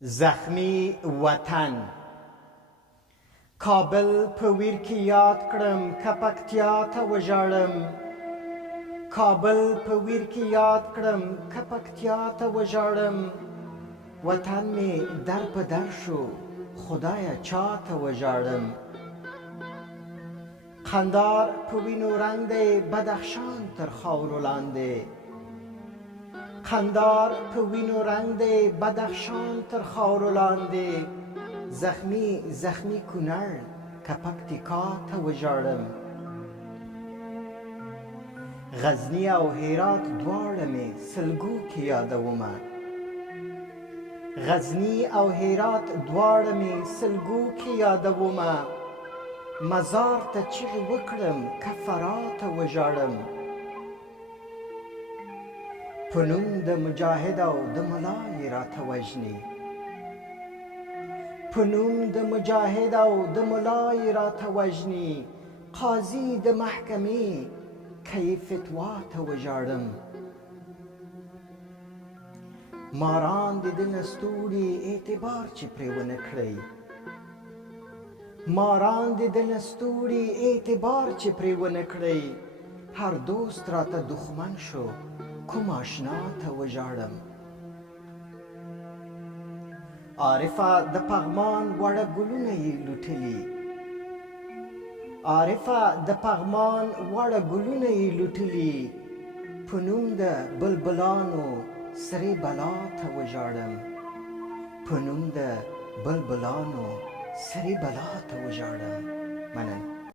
زخمی وطن کابل په ویر کې یاد کړم کپکتیا ته وژاړم کابل په ویر کې یاد کړم کپکتیا ته وژاړم وطن مې در په در شو خدایه چا ته وژاړم قندار په وینو رنګ دی بدخشان تر خاورو لاندې قندار په وینو رنګ دی بدخشان تر خاورو لاندې زخمی کونړ کپکتیکا ته وژاړم غزني او هرات دواړه مې سلګو کې یادومه غزني او هرات دواړه مې سلګو کې یادومه مزار ته چیغې وکړم کفرا ته وژاړم په نوم د مجاهد او د ملا یې راته وژني په نوم د مجاهد او د ملا یې راته وژني قاضي د محکمې که یې فتوا ته وژاړم ماران د ده نستوړي اعتبار چې پرې ونه کړئ ماران د ده نستوړي اعتبار چې پرې ونه کړئ هر دوست راته دښمن شو کوم آشنا ته وژاړم عارفه د پغمان وړه ګلونه یې لوټلي عارفه د پغمان وړه ګلونه یې لوټلي په نوم د بلبلانو سرې بلا ته وژاړم په نوم د بلبلانو سرې بلا ته وژاړم مننه